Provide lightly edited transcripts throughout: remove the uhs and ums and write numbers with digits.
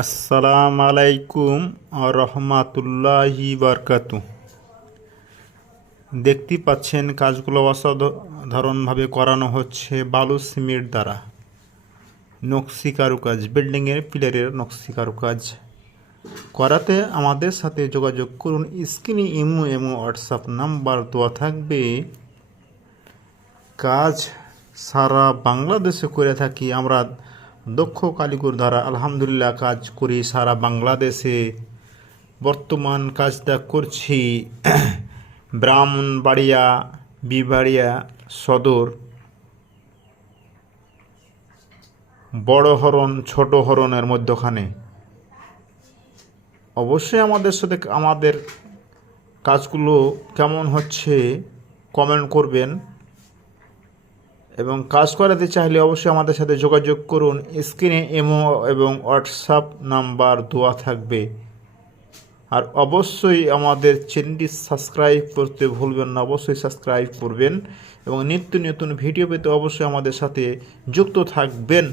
আসসালামু আলাইকুম রহমাতুল্লাহি বারকাতু। দেখতে পাচ্ছেন কাজগুলো অসাধারণভাবে করানো হচ্ছে বালু সিমেন্ট দ্বারা। নকশি কারুকাজ, বিল্ডিংয়ের পিলারের নকশি কারুকাজ করাতে আমাদের সাথে যোগাযোগ করুন। স্ক্রিনে ইমো এবং হোয়াটসঅ্যাপ নাম্বার দেওয়া থাকবে। কাজ সারা বাংলাদেশে করে থাকি আমরা। দক্ষ কারিগর দ্বারা আলহামদুলিল্লাহ কাজ করি সারা বাংলাদেশে। বর্তমান কাজটা করছি ব্রাহ্মণবাড়িয়া, বিবাড়িয়া সদর, বড় হরণ ছোট হরণের মধ্যখানে। অবশ্যই আমাদের সাথে আমাদের কাজগুলো কেমন হচ্ছে কমেন্ট করবেন, এবং কাজ করাতে চাইলে অবশ্যই আমাদের সাথে যোগাযোগ করুন। স্ক্রিনে ইমো এবং হোয়াটসঅ্যাপ নাম্বার দেওয়া থাকবে। আর অবশ্যই আমাদের চ্যানেলটি সাবস্ক্রাইব করতে ভুলবেন না, অবশ্যই সাবস্ক্রাইব করবেন এবং নিত্য নতুন ভিডিও পেতে অবশ্যই আমাদের সাথে যুক্ত থাকবেন।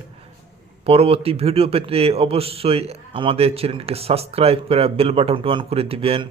পরবর্তী ভিডিও পেতে অবশ্যই আমাদের চ্যানেলটিকে সাবস্ক্রাইব করে বেল বাটনটি অন করে দিবেন।